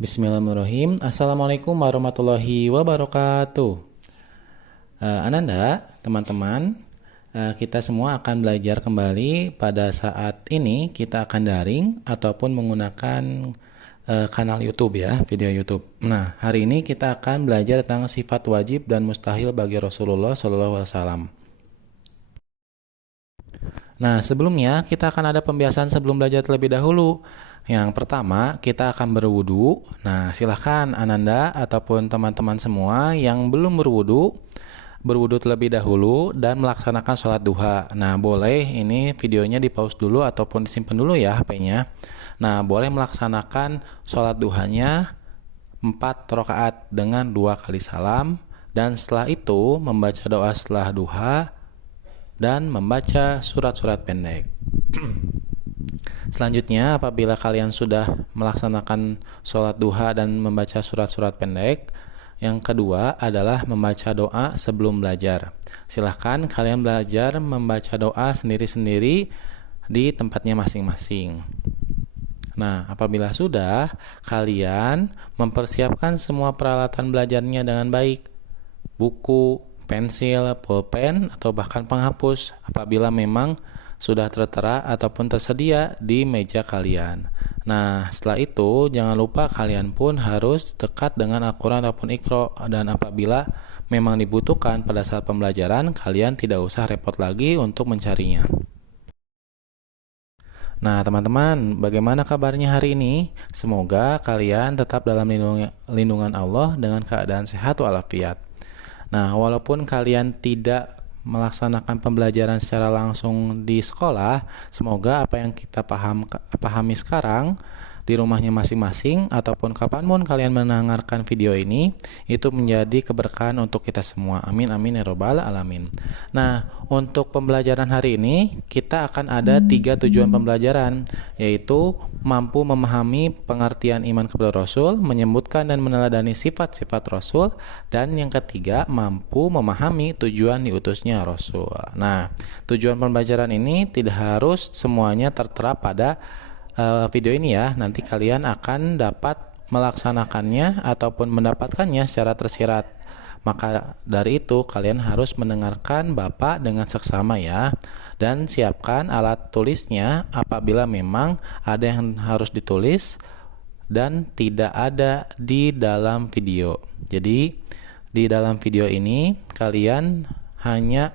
Bismillahirrahmanirrahim. Assalamualaikum warahmatullahi wabarakatuh. Ananda, teman-teman, kita semua akan belajar kembali. Pada saat ini kita akan daring ataupun menggunakan kanal YouTube ya, video YouTube. Nah, hari ini kita akan belajar tentang sifat wajib dan mustahil bagi Rasulullah SAW. Nah, sebelumnya kita akan ada pembiasaan sebelum belajar terlebih dahulu. Yang pertama, kita akan berwudu. Nah, silahkan Ananda ataupun teman-teman semua yang belum berwudu terlebih dahulu dan melaksanakan sholat duha. Nah, boleh ini videonya di pause dulu ataupun disimpan dulu ya HP-nya. Nah, boleh melaksanakan sholat duhanya 4 rakaat dengan 2 kali salam. Dan setelah itu membaca doa setelah duha dan membaca surat-surat pendek. Selanjutnya, apabila kalian sudah melaksanakan sholat duha dan membaca surat-surat pendek, yang kedua adalah membaca doa sebelum belajar. Silahkan kalian belajar membaca doa sendiri-sendiri di tempatnya masing-masing. Nah, apabila sudah, kalian mempersiapkan semua peralatan belajarnya dengan baik. Buku, pensil, pulpen, atau bahkan penghapus apabila memang sudah tertera ataupun tersedia di meja kalian. Nah, setelah itu jangan lupa kalian pun harus dekat dengan Al-Quran ataupun Iqra, dan apabila memang dibutuhkan pada saat pembelajaran, kalian tidak usah repot lagi untuk mencarinya. Nah, teman-teman, bagaimana kabarnya hari ini? Semoga kalian tetap dalam lindungan Allah dengan keadaan sehat walafiat. Nah, walaupun kalian tidak melaksanakan pembelajaran secara langsung di sekolah, semoga apa yang kita pahami sekarang di rumahnya masing-masing ataupun kapanpun kalian mendengarkan video ini, itu menjadi keberkahan untuk kita semua. Amin amin ya robbal alamin. Nah, untuk pembelajaran hari ini kita akan ada 3 tujuan pembelajaran, yaitu mampu memahami pengertian iman kepada Rasul, menyebutkan dan meneladani sifat-sifat Rasul, dan yang ketiga mampu memahami tujuan diutusnya Rasul. Nah, tujuan pembelajaran ini tidak harus semuanya tertera pada video ini ya. Nanti kalian akan dapat melaksanakannya ataupun mendapatkannya secara tersirat. Maka dari itu kalian harus mendengarkan Bapak dengan seksama ya. Dan siapkan alat tulisnya apabila memang ada yang harus ditulis dan tidak ada di dalam video. Jadi di dalam video ini kalian hanya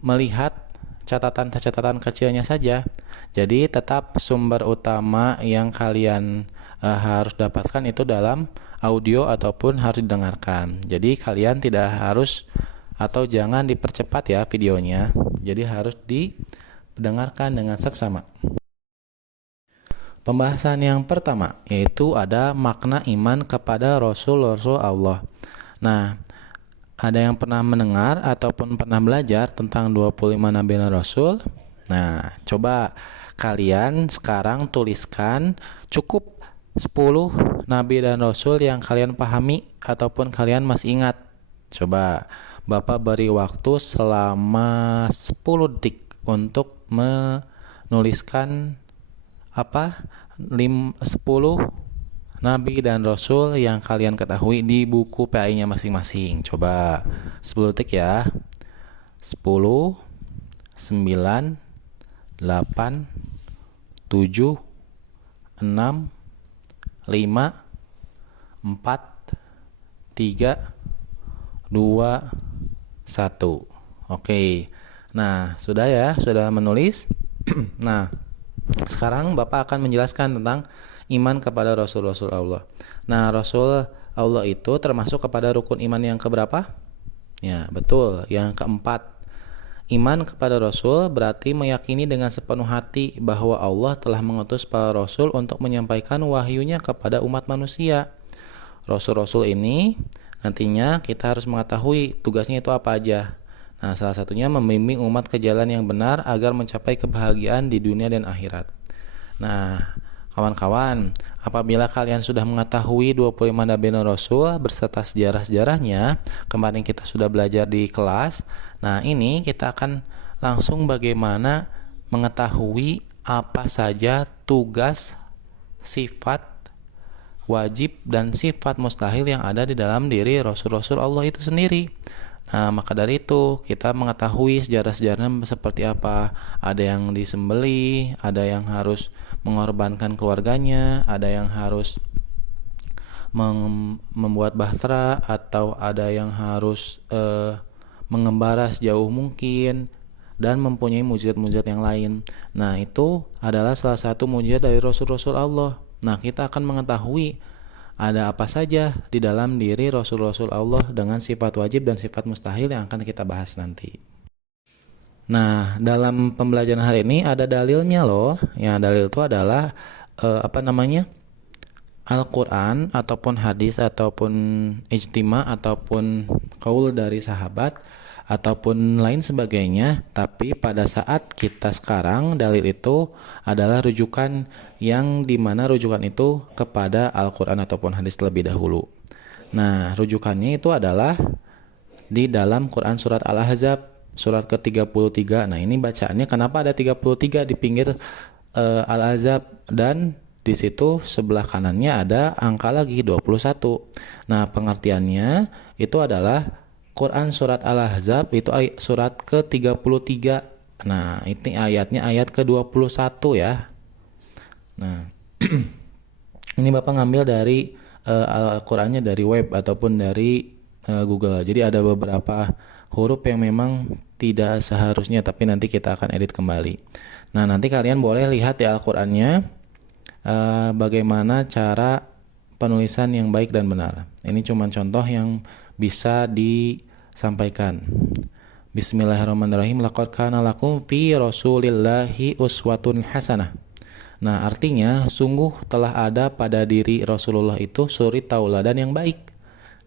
melihat catatan-catatan kecilnya saja. Jadi tetap sumber utama yang kalian harus dapatkan itu dalam audio ataupun harus didengarkan. Jadi kalian tidak harus atau jangan dipercepat ya videonya. Jadi harus didengarkan dengan seksama. Pembahasan yang pertama yaitu ada makna iman kepada Rasul-Rasul Allah. Nah, ada yang pernah mendengar ataupun pernah belajar tentang 25 Nabi dan Rasul? Nah, coba kalian sekarang tuliskan cukup 10 Nabi dan Rasul yang kalian pahami ataupun kalian masih ingat. Coba Bapak beri waktu selama 10 detik untuk menuliskan 10 Nabi dan Rasul yang kalian ketahui di buku PAI-nya masing-masing. Coba 10 detik ya. 10, 9, 8, 7, 6, 5, 4, 3, 2, 1. Oke. Nah, sudah ya, sudah menulis. Nah, sekarang Bapak akan menjelaskan tentang iman kepada Rasul-Rasul Allah. Nah, Rasul Allah itu termasuk kepada rukun iman yang keberapa? Ya, betul, yang keempat. Iman kepada Rasul berarti meyakini dengan sepenuh hati bahwa Allah telah mengutus para Rasul untuk menyampaikan wahyunya kepada umat manusia. Rasul-Rasul ini nantinya kita harus mengetahui tugasnya itu apa aja. Nah, salah satunya membimbing umat ke jalan yang benar agar mencapai kebahagiaan di dunia dan akhirat. Nah, kawan-kawan, apabila kalian sudah mengetahui 25 Nabi dan Rasul berserta sejarah-sejarahnya, kemarin kita sudah belajar di kelas. Nah, ini kita akan langsung bagaimana mengetahui apa saja tugas, sifat, wajib dan sifat mustahil yang ada di dalam diri Rasul-Rasul Allah itu sendiri. Nah, maka dari itu kita mengetahui sejarah-sejarahnya seperti apa. Ada yang disembeli, ada yang harus mengorbankan keluarganya, ada yang harus membuat bahtera, atau ada yang harus mengembara sejauh mungkin dan mempunyai mujizat-mujizat yang lain. Nah, itu adalah salah satu mujizat dari Rasul-Rasul Allah. Nah, kita akan mengetahui ada apa saja di dalam diri Rasul-Rasul Allah dengan sifat wajib dan sifat mustahil yang akan kita bahas nanti. Nah, dalam pembelajaran hari ini ada dalilnya loh. Yang dalil itu adalah Al-Quran ataupun hadis ataupun ijtima ataupun qaul dari sahabat ataupun lain sebagainya. Tapi pada saat kita sekarang, dalil itu adalah rujukan yang dimana rujukan itu kepada Al-Quran ataupun hadis terlebih dahulu. Nah, rujukannya itu adalah di dalam Quran surat Al-Ahzab surat ke-33. Nah, ini bacaannya kenapa ada 33 di pinggir Al-Ahzab, dan di situ sebelah kanannya ada angka lagi 21. Nah, pengertiannya itu adalah Quran surat Al-Ahzab itu surat ke-33. Nah, ini ayatnya ayat ke-21 ya. Nah, ini Bapak ngambil dari Al-Qurannya dari web ataupun dari Google. Jadi ada beberapa huruf yang memang tidak seharusnya, tapi nanti kita akan edit kembali. Nah, nanti kalian boleh lihat di Al-Qurannya bagaimana cara penulisan yang baik dan benar. Ini cuma contoh yang bisa disampaikan. Bismillahirrahmanirrahim. Laqad kana lakum fi Rasulillahi uswatun hasanah. Nah, artinya sungguh telah ada pada diri Rasulullah itu suri tauladan yang baik.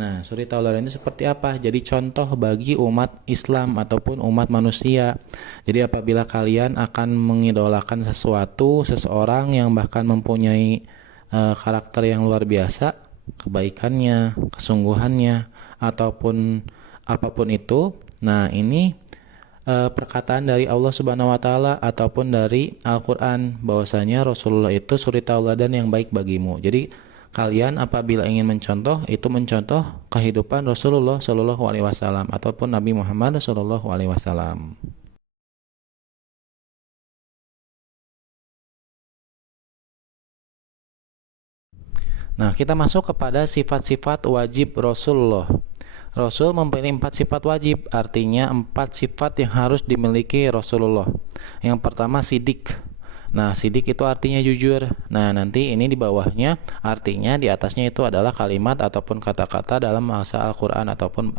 Nah, suri tauladan itu seperti apa? Jadi contoh bagi umat Islam ataupun umat manusia. Jadi apabila kalian akan mengidolakan seseorang yang bahkan mempunyai karakter yang luar biasa, kebaikannya, kesungguhannya, ataupun apapun itu, nah ini perkataan dari Allah Subhanahu wa taala ataupun dari Al-Qur'an bahwasanya Rasulullah itu suri tauladan yang baik bagimu. Jadi kalian apabila ingin mencontoh, itu mencontoh kehidupan Rasulullah Shallallahu alaihi wasallam ataupun Nabi Muhammad Shallallahu alaihi wasallam. Nah, kita masuk kepada sifat-sifat wajib Rasulullah. Rasul mempunyai 4 sifat wajib, artinya 4 sifat yang harus dimiliki Rasulullah. Yang pertama sidik. Nah, sidik itu artinya jujur. Nah, nanti ini di bawahnya artinya di atasnya itu adalah kalimat ataupun kata-kata dalam bahasa Al-Qur'an ataupun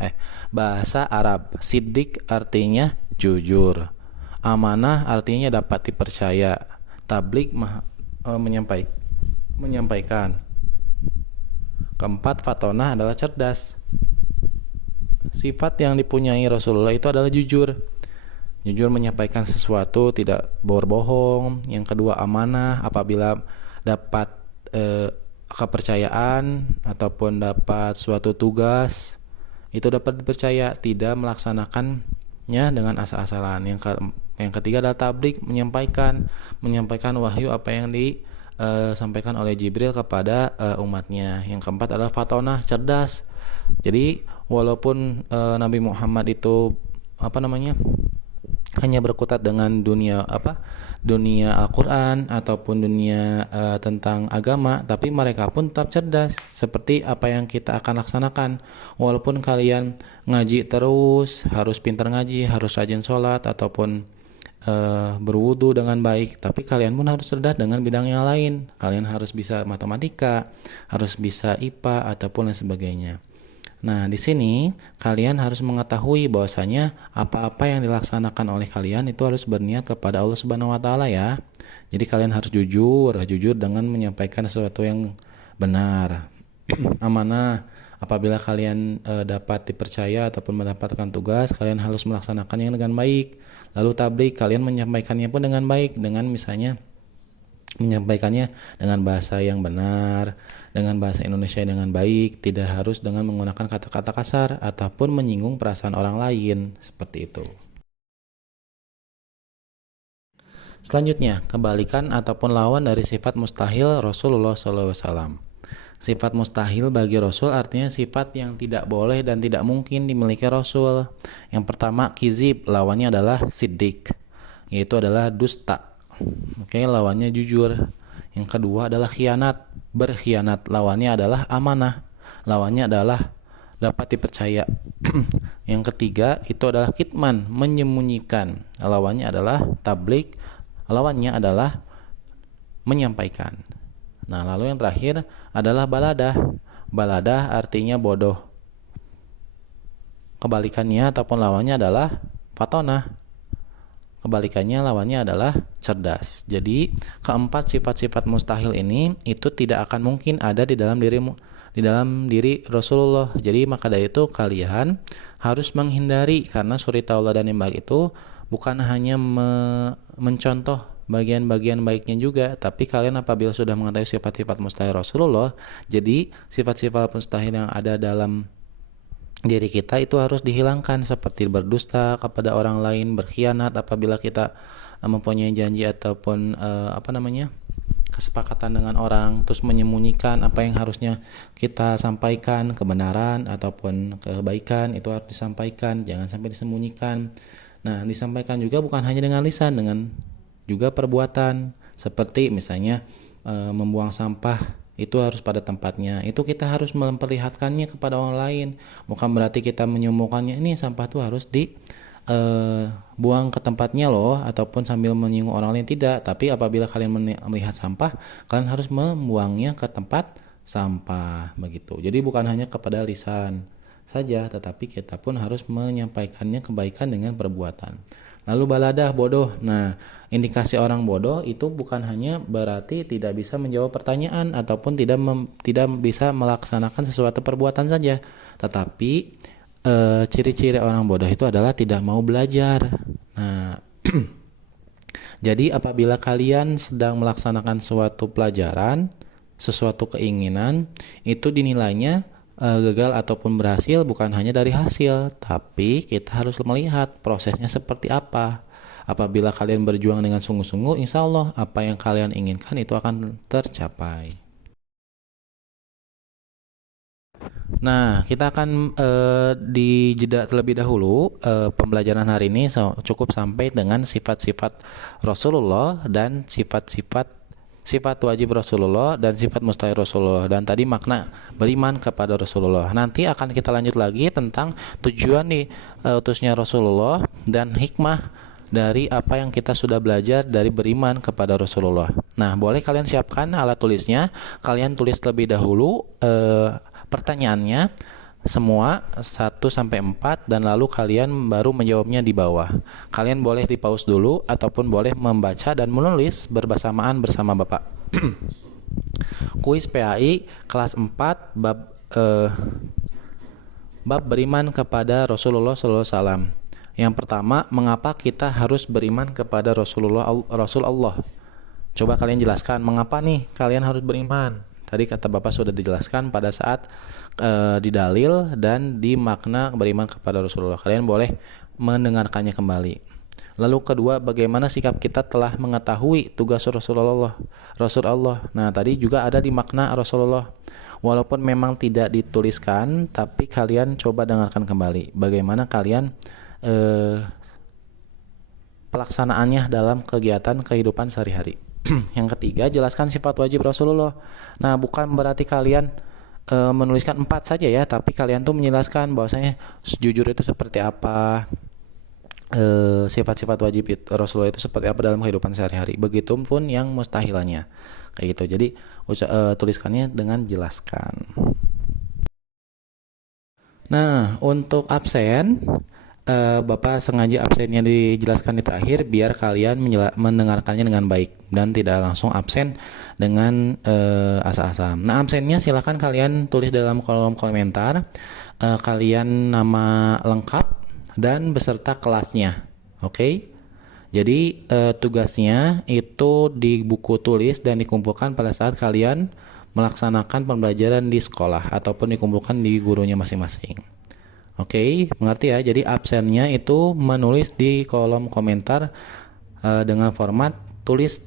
bahasa Arab. Sidik artinya jujur. Amanah artinya dapat dipercaya. Tabligh menyampaikan. Keempat, fatonah adalah cerdas. Sifat yang dipunyai Rasulullah itu adalah jujur. Jujur menyampaikan sesuatu, tidak berbohong. Yang kedua, amanah. Apabila dapat kepercayaan ataupun dapat suatu tugas, itu dapat dipercaya, tidak melaksanakannya dengan asal-asalan. Yang ketiga adalah tabligh, menyampaikan wahyu apa yang disampaikan oleh Jibril kepada umatnya. Yang keempat adalah fatonah, cerdas. Jadi walaupun Nabi Muhammad itu hanya berkutat dengan dunia Al-Quran ataupun dunia tentang agama, tapi mereka pun tetap cerdas seperti apa yang kita akan laksanakan. Walaupun kalian ngaji terus, harus pintar ngaji, harus rajin sholat ataupun berwudu dengan baik, tapi kalian pun harus cerdas dengan bidang yang lain. Kalian harus bisa matematika, harus bisa IPA ataupun lain sebagainya. Nah, di sini kalian harus mengetahui bahwasanya apa-apa yang dilaksanakan oleh kalian itu harus berniat kepada Allah Subhanahu wa taala ya. Jadi kalian harus jujur dengan menyampaikan sesuatu yang benar. Amanah, apabila kalian dapat dipercaya ataupun mendapatkan tugas, kalian harus melaksanakannya dengan baik. Lalu tabligh, kalian menyampaikannya pun dengan baik, dengan misalnya menyampaikannya dengan bahasa yang benar, dengan bahasa Indonesia dengan baik, tidak harus dengan menggunakan kata-kata kasar ataupun menyinggung perasaan orang lain, seperti itu. Selanjutnya, kebalikan ataupun lawan dari sifat mustahil Rasulullah SAW. Sifat mustahil bagi Rasul artinya sifat yang tidak boleh dan tidak mungkin dimiliki Rasul. Yang pertama kizib, lawannya adalah siddiq, yaitu adalah dusta. Oke, lawannya jujur. Yang kedua adalah khianat, berkhianat, lawannya adalah amanah, lawannya adalah dapat dipercaya. Yang ketiga itu adalah kitman, menyembunyikan, lawannya adalah tablik, lawannya adalah menyampaikan. Nah, lalu yang terakhir adalah baladah. Baladah artinya bodoh. Kebalikannya ataupun lawannya adalah fatonah. Kebalikannya lawannya adalah cerdas. Jadi, keempat sifat-sifat mustahil ini itu tidak akan mungkin ada di dalam diri Rasulullah. Jadi, maka dari itu kalian harus menghindari, karena suri tauladan yang baik itu bukan hanya mencontoh bagian-bagian baiknya juga, tapi kalian apabila sudah mengetahui sifat-sifat mustahil Rasulullah, jadi sifat-sifat mustahil yang ada dalam diri kita itu harus dihilangkan, seperti berdusta kepada orang lain, berkhianat apabila kita mempunyai janji ataupun kesepakatan dengan orang, terus menyembunyikan apa yang harusnya kita sampaikan, kebenaran ataupun kebaikan itu harus disampaikan, jangan sampai disembunyikan. Nah, disampaikan juga bukan hanya dengan lisan, dengan juga perbuatan, seperti misalnya membuang sampah itu harus pada tempatnya, itu kita harus memperlihatkannya kepada orang lain, bukan berarti kita menyombongkannya, ini sampah tuh harus buang ke tempatnya loh, ataupun sambil menyinggung orang lain, tidak. Tapi apabila kalian melihat sampah, kalian harus membuangnya ke tempat sampah, begitu. Jadi bukan hanya kepada lisan saja, tetapi kita pun harus menyampaikannya kebaikan dengan perbuatan. Lalu baladah, bodoh. Nah, indikasi orang bodoh itu bukan hanya berarti tidak bisa menjawab pertanyaan ataupun tidak bisa melaksanakan sesuatu perbuatan saja, tetapi ciri-ciri orang bodoh itu adalah tidak mau belajar. Nah, jadi apabila kalian sedang melaksanakan suatu pelajaran, sesuatu keinginan, itu dinilainya gagal ataupun berhasil bukan hanya dari hasil, tapi kita harus melihat prosesnya seperti apa. Apabila kalian berjuang dengan sungguh-sungguh, insya Allah apa yang kalian inginkan itu akan tercapai. Nah, kita akan di jeda terlebih dahulu. Pembelajaran hari ini cukup sampai dengan sifat-sifat Rasulullah dan sifat wajib Rasulullah dan sifat mustahil Rasulullah, dan tadi makna beriman kepada Rasulullah. Nanti akan kita lanjut lagi tentang tujuan utusnya Rasulullah dan hikmah dari apa yang kita sudah belajar dari beriman kepada Rasulullah. Nah, boleh kalian siapkan alat tulisnya, kalian tulis terlebih dahulu pertanyaannya semua 1-4, dan lalu kalian baru menjawabnya di bawah. Kalian boleh di pause dulu ataupun boleh membaca dan menulis bersamaan bersama Bapak. Kuis PAI kelas 4 bab beriman kepada Rasulullah SAW. Yang pertama, mengapa kita harus beriman kepada Rasul Allah? Coba kalian jelaskan mengapa nih kalian harus beriman. Tadi kata Bapak sudah dijelaskan pada saat di dalil dan di makna beriman kepada Rasulullah. Kalian boleh mendengarkannya kembali. Lalu kedua, bagaimana sikap kita telah mengetahui tugas Rasul Allah. Nah, tadi juga ada di makna Rasulullah. Walaupun memang tidak dituliskan, tapi kalian coba dengarkan kembali. Bagaimana kalian pelaksanaannya dalam kegiatan kehidupan sehari-hari. Yang ketiga, jelaskan sifat wajib Rasulullah. Nah, bukan berarti kalian menuliskan 4 saja ya, tapi kalian tuh menjelaskan bahwasanya jujur itu seperti apa, sifat-sifat wajib Rasulullah itu seperti apa dalam kehidupan sehari-hari. Begitupun yang mustahilannya, kayak gitu. Jadi tuliskannya dengan jelaskan. Nah, untuk absen, Bapak sengaja absennya dijelaskan di terakhir biar kalian mendengarkannya dengan baik dan tidak langsung absen dengan asal-asalan. Nah, absennya silakan kalian tulis dalam kolom komentar, kalian nama lengkap dan beserta kelasnya. Oke? Jadi tugasnya itu di buku tulis dan dikumpulkan pada saat kalian melaksanakan pembelajaran di sekolah ataupun dikumpulkan di gurunya masing-masing. Oke, mengerti ya? Jadi absennya itu menulis di kolom komentar dengan format tulis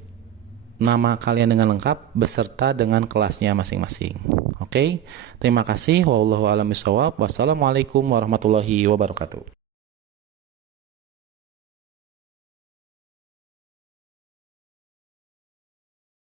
nama kalian dengan lengkap beserta dengan kelasnya masing-masing. Oke, terima kasih. Wallahu a'lam bishawab. Wassalamualaikum warahmatullahi wabarakatuh.